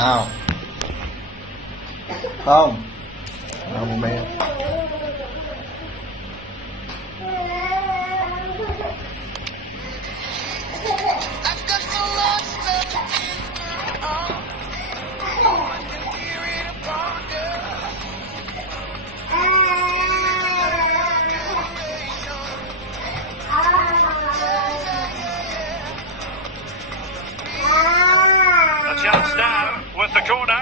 Nào. Không. Nào một mẹ. Chance now with the corner.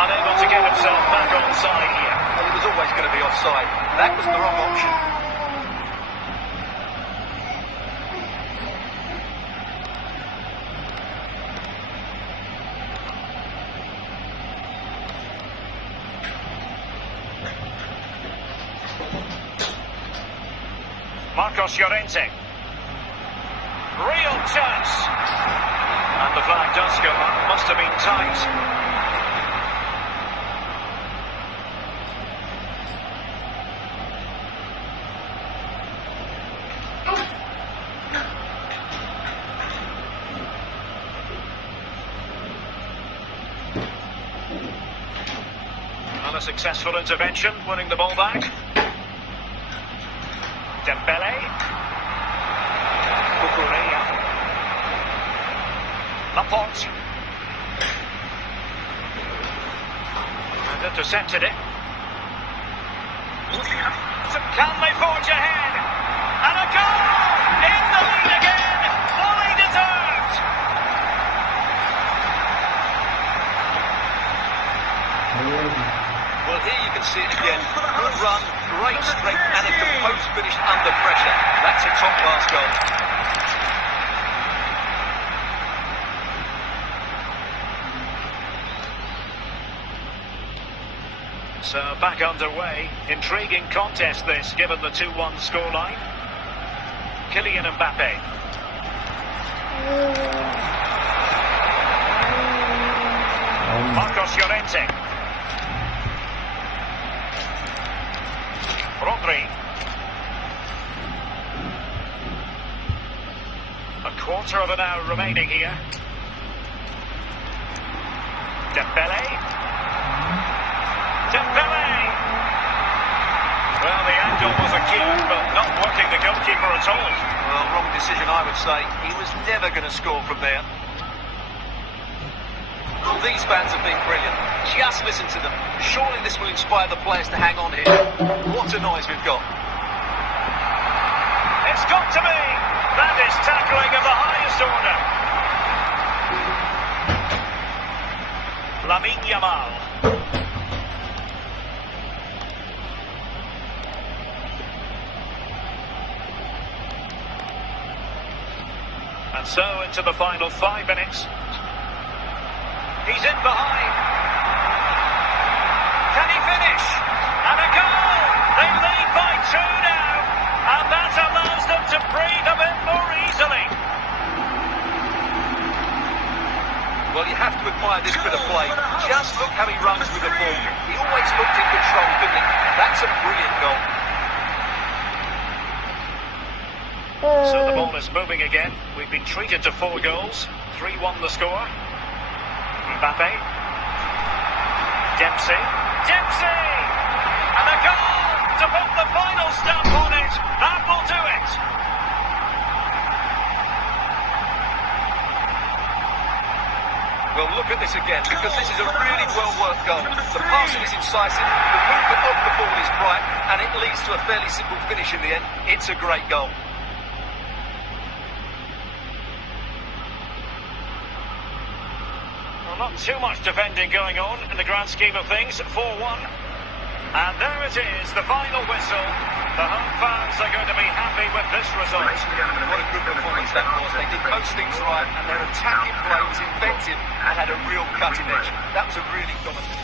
Unable to get himself back onside here. Well, he was always going to be offside. That was the wrong option. Marcos Llorente. Real chance. And the flag does go up. Must have been tight. And a successful intervention, winning the ball back. Dembele. Cucurella. Laporte. And intercepted it. Can they forge ahead? And a goal! In the lead again! Fully deserved! Well, here you can see it again. Good run, great strength, and a composed finish under pressure. That's a top-class goal. So back underway. Intriguing contest this, given the 2-1 scoreline. Kylian Mbappe. Marcos Llorente. Rodri. A quarter of an hour remaining here. Dembele. Dembele! Well, the angle was acute, but not working the goalkeeper at all. Well, wrong decision, I would say. He was never going to score from there. Well, these fans have been brilliant. Just listen to them. Surely this will inspire the players to hang on here. What a noise we've got. It's got to be! That is tackling of the highest order. Lamine Yamal. And so into the final 5 minutes. He's in behind. Can he finish? And a goal! They lead by 2 now. And that allows them to breathe a bit more easily. Well, you have to admire this bit of play. Just look how he runs with the ball. He always looked in control, didn't he? That's a brilliant goal. So the ball is moving again. We've been treated to 4 goals. 3-1 the score. Mbappe. Dempsey. Dempsey! And a goal to put the final stamp on it. That will do it. Well, look at this again, because this is a really well-worked goal. The passing is incisive, the movement of the ball is bright, and it leads to a fairly simple finish in the end. It's a great goal. Not too much defending going on in the grand scheme of things. 4-1. And there it is, the final whistle. The home fans are going to be happy with this result. What a good performance that was. They did most things right, and their attacking play was inventive and had a real cutting edge. That was a really dominant.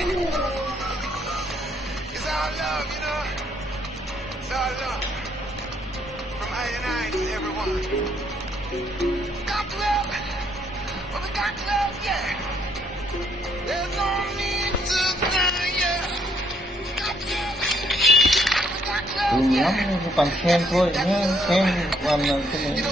It's all love, you know. It's all love. From I and I to everyone. Got love. Well, we got love, yeah. There's no need to deny, yeah. Got love. We got love, Lắm yeah. toàn khen thôi nhá, khen làm là cái này.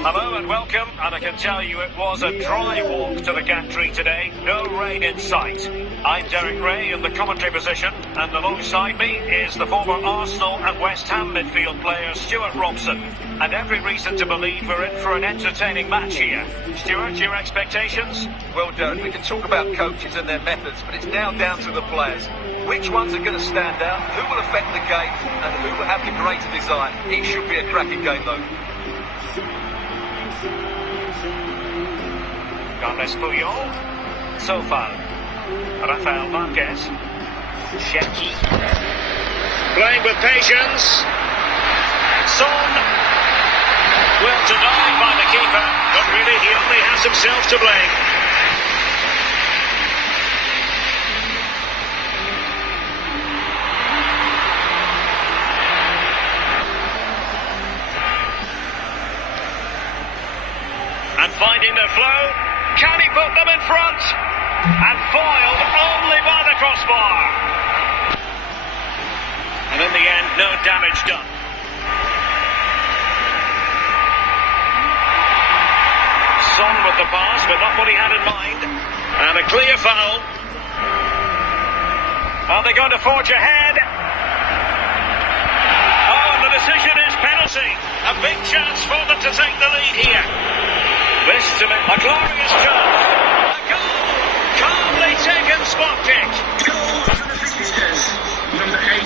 Hello and welcome, and I can tell you it was a dry walk to the gantry today, no rain in sight. I'm Derek Ray in the commentary position, and alongside me is the former Arsenal and West Ham midfield player Stuart Robson. And every reason to believe we're in for an entertaining match here. Stuart, your expectations? Well done. We can talk about coaches and their methods, but it's now down to the players. Which ones are going to stand out, who will affect the game, and who will have the greater design? It should be a cracking game, though. Carles Puyol, Sofal, Rafael Marquez, Sheki, playing with patience, Son, well denied by the keeper, but really he only has himself to blame. And finding their flow, can he put them in front? And foiled only by the crossbar. And in the end, no damage done. Son with the pass, but not what he had in mind. And a clear foul. Are they going to forge ahead? Oh, and the decision is penalty. A big chance for them to take the lead here. This to me, a glorious chance. A goal! Calmly taken spot kick. Number 8.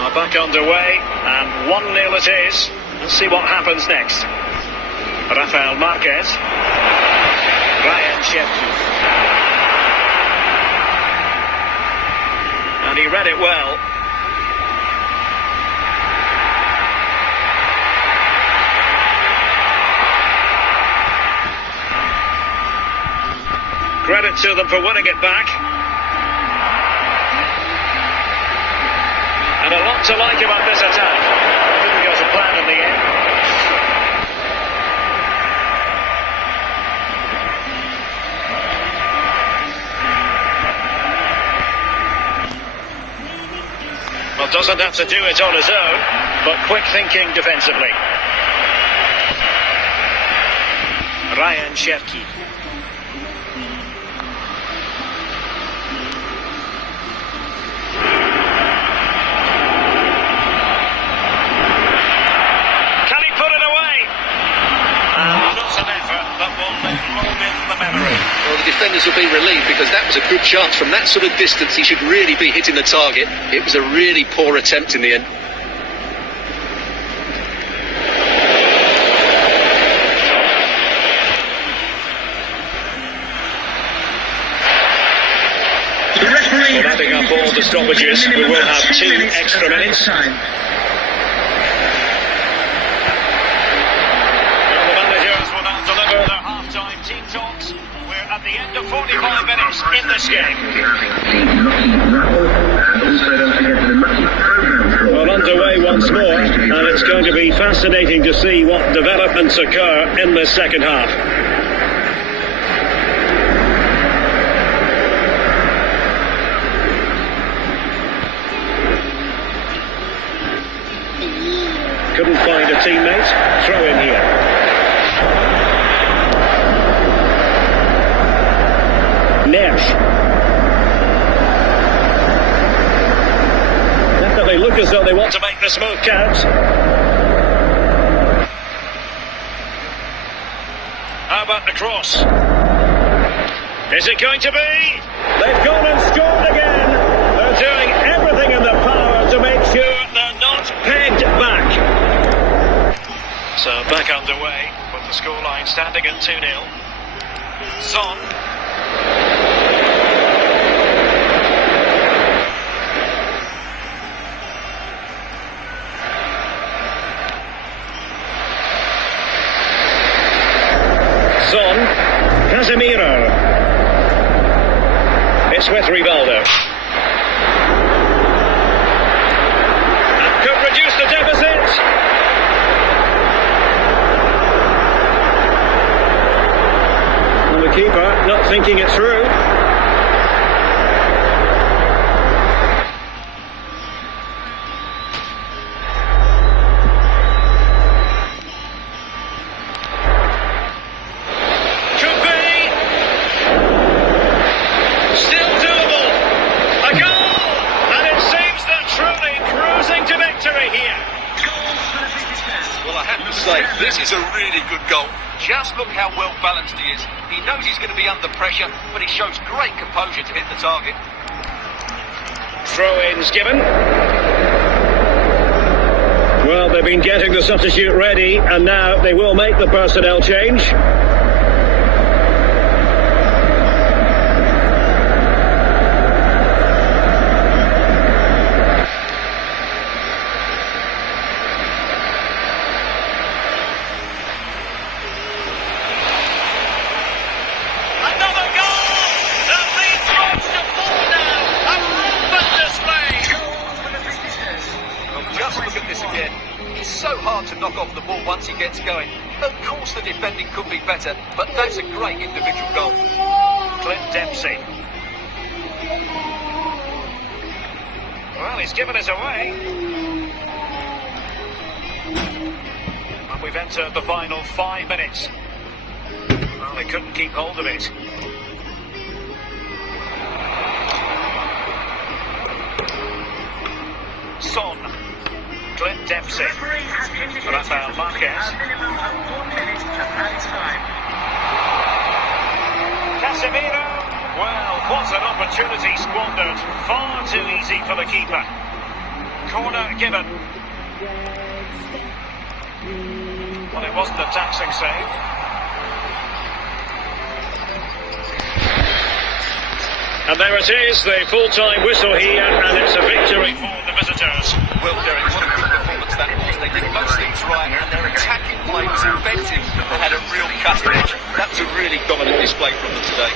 Are back underway, and 1-0 it is. Let's see what happens next. Rafael Marquez. Ryan Sheffield. And he read it well. Credit to them for winning it back. And a lot to like about this attack. It didn't go to plan in the end. Well, doesn't have to do it on his own, but quick thinking defensively. Ryan Sheffield. Well, the defenders will be relieved because that was a good chance. From that sort of distance, he should really be hitting the target. It was a really poor attempt in the end. Well, adding up all the stoppages, we will have 2 extra minutes. At the end of 45 minutes in this game. Well, underway once more, and it's going to be fascinating to see what developments occur in this second half. Couldn't find a teammate. Throw in here. Definitely look as though they want to make this move count. How about the cross? Is it going to be? They've gone and scored again. They're doing everything in their power to make sure they're not pegged back. So back underway with the scoreline standing at 2-0. Son. pass with Rivaldo. And could reduce the deficit. And the keeper not thinking it through. This is a really good goal. Just look how well balanced he is. He knows he's going to be under pressure, but he shows great composure to hit the target. Throw-ins given. Well, they've been getting the substitute ready, and now they will make the personnel change. To knock off the ball once he gets going. Of course the defending could be better, but that's a great individual goal. Clint Dempsey. Well, he's given us away. And we've entered the final 5 minutes. Well, they couldn't keep hold of it. Son. Clint Dempsey. Rafael Marquez. Casemiro. Well, what an opportunity squandered. Far too easy for the keeper. Corner given. Well, it wasn't a taxing save. And there it is, the full-time whistle here, and it's a victory for the visitors. Well, Derek, what a good performance that was. They did most things right, and their attacking play was inventive and had a real cutting edge. That was a really dominant display from them today.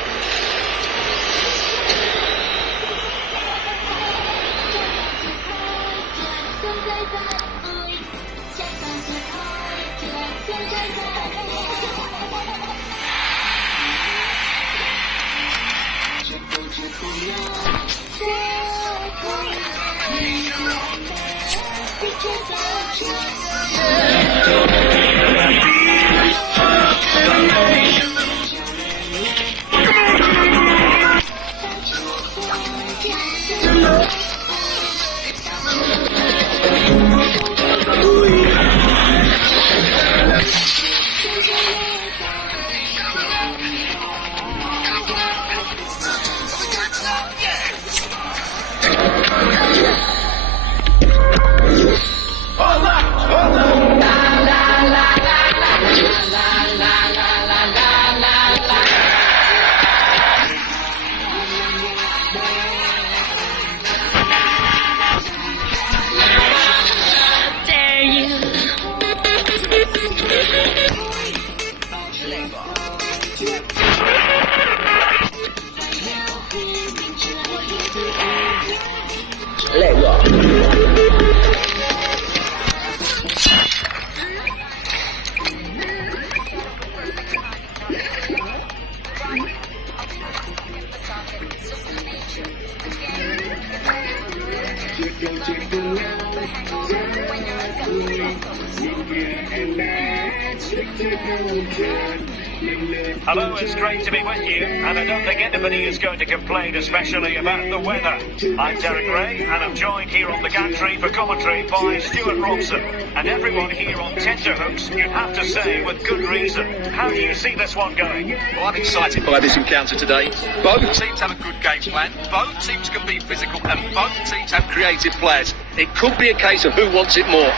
Hello, it's great to be with you, and I don't think anybody is going to complain, especially about the weather. I'm Derek Ray, and I'm joined here on the gantry for commentary by Stuart Robson. And everyone here on tenterhooks, you'd have to say, with good reason. How do you see this one going? Well, I'm excited by this encounter today. Both teams have a good game plan, both teams can be physical, and both teams have creative players. It could be a case of who wants it more.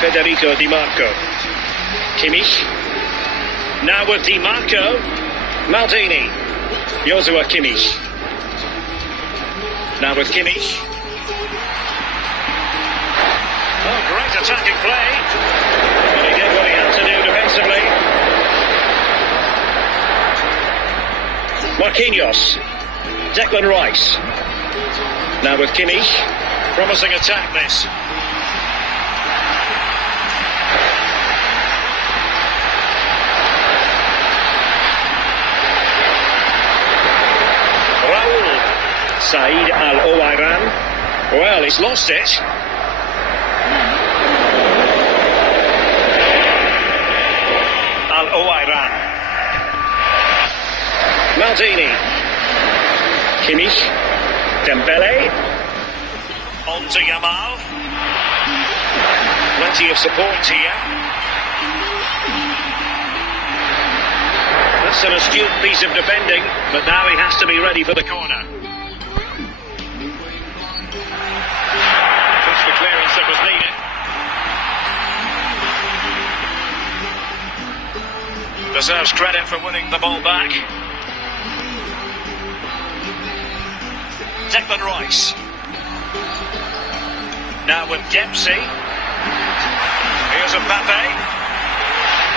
Federico Di Marco. Kimmich. Now with Di Marco. Maldini. Joshua Kimmich. Now with Kimmich. Oh, great attacking play. But he did what he had to do defensively. Marquinhos. Declan Rice. Now with Kimmich. Promising attack this. Raul. Said Al-Owairan. Well, he's lost it. Al-Owairan. Maldini. Kimmich. Dembele. On to Yamal. Plenty of support here. That's an astute piece of defending, but now he has to be ready for the corner. Puts the clearance that was needed. Deserves credit for winning the ball back. Declan Rice. Now with Dempsey. Here's Mbappe.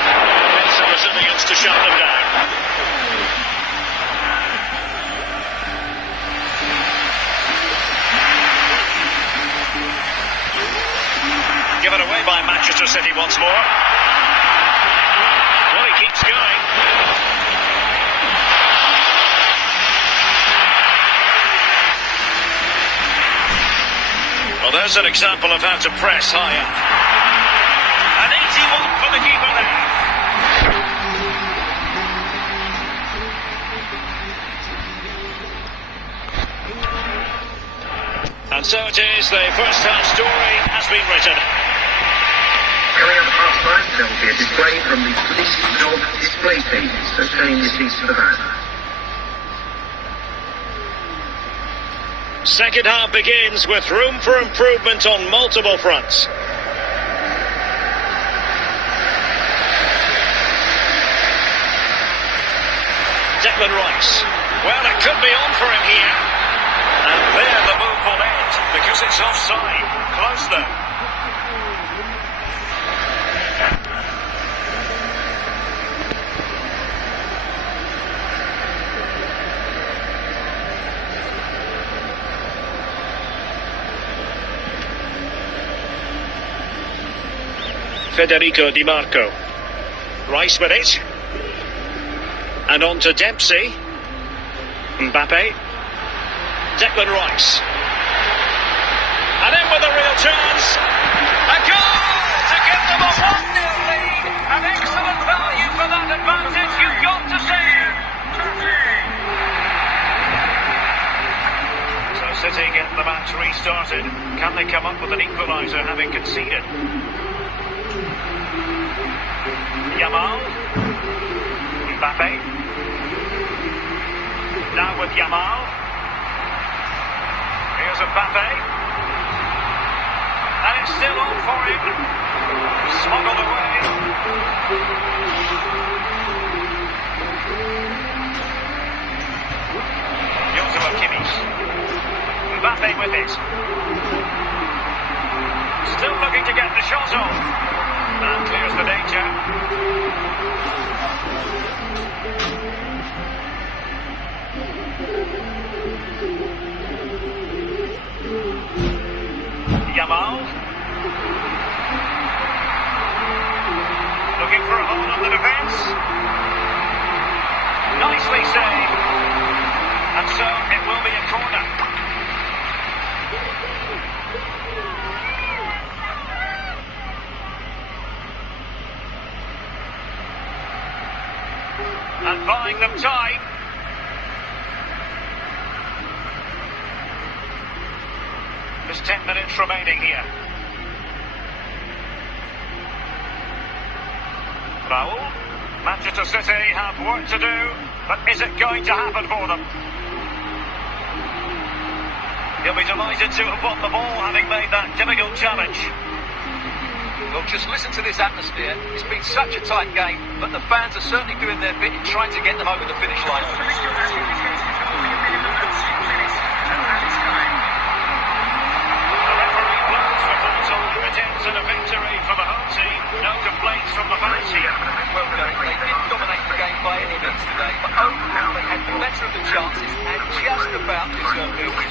Defensive resilience to shut them down. Given away by Manchester City once more. Well, he keeps going. Well, there's an example of how to press high up. An easy one for the keeper there. And so it is, the first half story has been written. Coming up half time, there will be a display from the police dog display team, so turning your seats to the van. Second half begins with room for improvement on multiple fronts. Declan Rice. Well, it could be on for him here. And there the move will end, because it's offside. Close though. Federico Di Marco. Rice with it. And on to Dempsey. Mbappe. Declan Rice. And in with a real chance. A goal to give them a 1-0 lead. An excellent value for that advantage, you've got to say. So City get the match restarted. Can they come up with an equaliser having conceded? Yamal. Mbappe. Now with Yamal. Here's Mbappe. And it's still on for him. Smuggled away. Joshua Kimmich. Mbappe with it. Still looking to get the shot off. That clears the danger. Yamal. Looking for a hold on the defence. Nicely saved. And so it will be a corner. And buying them time. There's 10 minutes remaining here. Raul. Manchester City have work to do, but is it going to happen for them? He'll be delighted to have won the ball, having made that difficult challenge. Well, just listen to this atmosphere. It's been such a tight game, but the fans are certainly doing their bit in trying to get them over the finish line. The referee blows for full time. It ends in a victory for the home team. No complaints from the fans here. Well, they didn't dominate the game by any means today, but overall they had the better of the chances and just about deserved their win.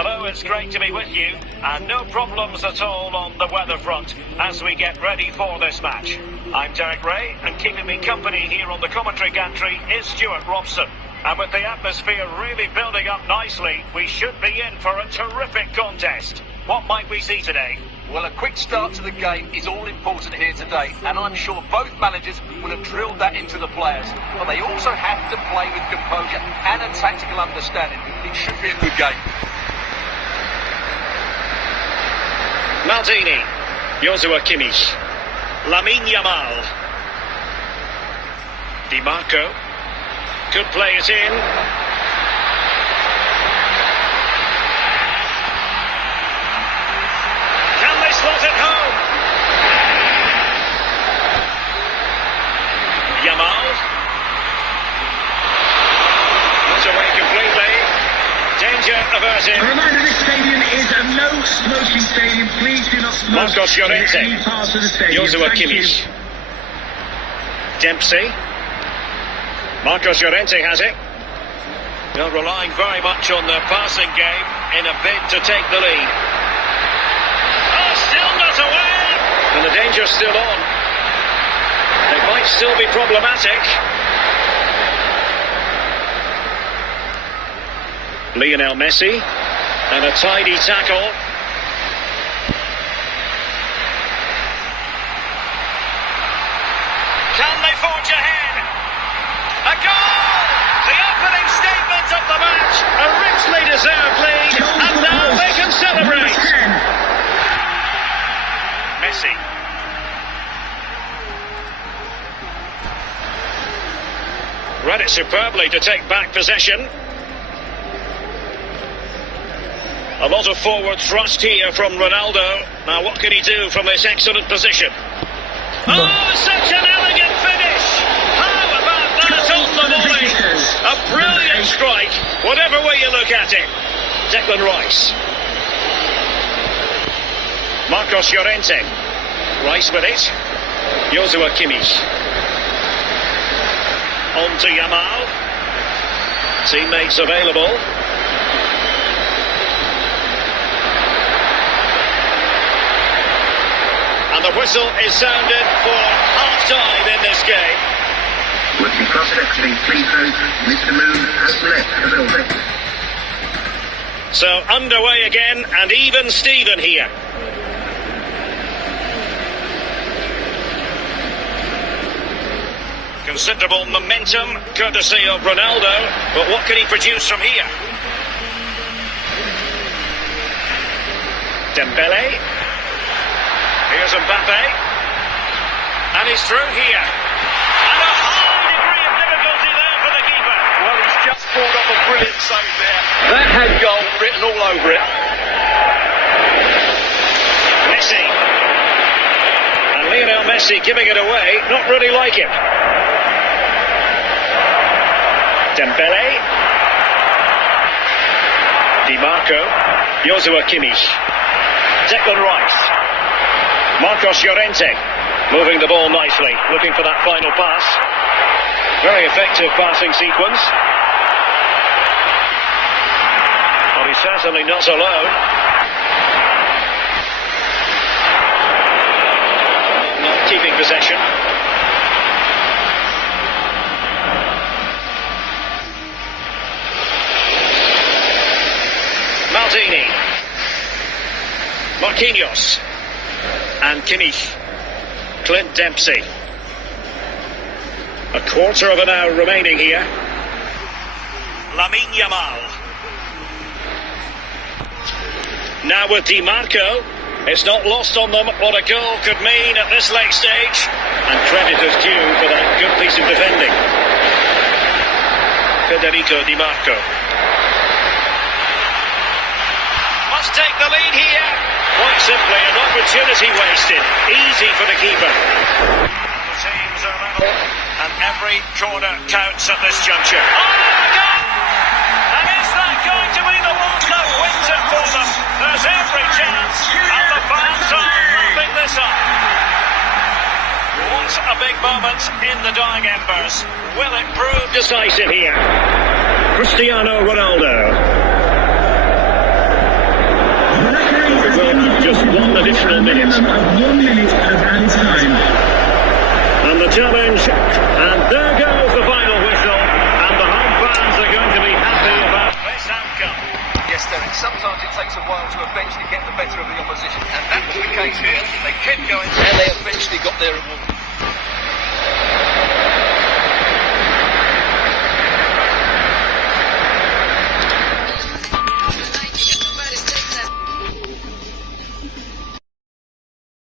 Hello, it's great to be with you, and no problems at all on the weather front as we get ready for this match. I'm Derek Ray, and keeping me company here on the commentary gantry is Stuart Robson. And with the atmosphere really building up nicely, we should be in for a terrific contest. What might we see today? Well, a quick start to the game is all important here today, and I'm sure both managers will have drilled that into the players. But they also have to play with composure and a tactical understanding. It should be a good game. Maldini, Joshua Kimmich, Lamine Yamal, Di Marco, could play it in. Can they slot it home? Yamal, not away completely. Danger averted. A reminder, this stadium is a no-smoking stadium. Please do not smoke Marcos in Llorente, any part of the stadium. Joshua Thank you. Kimmich, Dempsey, Marcos Llorente has it. They're relying very much on their passing game in a bid to take the lead. Oh, still not away! And the danger's still on. It might still be problematic. Lionel Messi, and a tidy tackle. Can they forge ahead? A goal! The opening statement of the match, a richly deserved lead, and now they can celebrate. Messi. Read it superbly to take back possession. A lot of forward thrust here from Ronaldo. Now what can he do from this excellent position? Oh, such an elegant finish! How about that on the volley? A brilliant First strike, whatever way you look at it. Declan Rice. Marcos Llorente. Rice with it. Joshua Kimmich. On to Yamal. Teammates available. And the whistle is sounded for half-time in this game. With the prospects being free throws, Mr. Moon has left the building. So underway again, and even Steven here. Considerable momentum, courtesy of Ronaldo, but what can he produce from here? Dembele. Here's Mbappe. And he's through here. And a high degree of difficulty there for the keeper. Well, he's just pulled off a brilliant save there. That had goal written all over it. Messi. And Lionel Messi giving it away, not really like it. Dembele. Di Marco. Joshua Kimmich. Declan Rice. Marcos Llorente. Moving the ball nicely, looking for that final pass. Very effective passing sequence. Well, he's certainly not alone. Not keeping possession. Maldini. Marquinhos. And Kimmich. Clint Dempsey. A quarter of an hour remaining here. Lamine Yamal. Now with Di Marco. It's not lost on them what a goal could mean at this late stage. And credit is due for that good piece of defending. Federico Di Marco. Must take the lead here. Quite simply an opportunity wasted. Easy for the keeper. The teams are level and every corner counts at this juncture. Oh, goal! And is that going to be the one that wins it for them? There's every chance and the fans are lapping this up. What a big moment in the dying embers. Will it prove decisive here? Cristiano Ronaldo. Just one additional minute. 1 minute of added time. And the challenge, and there goes the final whistle, and the home fans are going to be happy about this outcome. Yes, Derek, sometimes it takes a while to eventually get the better of the opposition, and that was the case here. They kept going, and they eventually got their reward.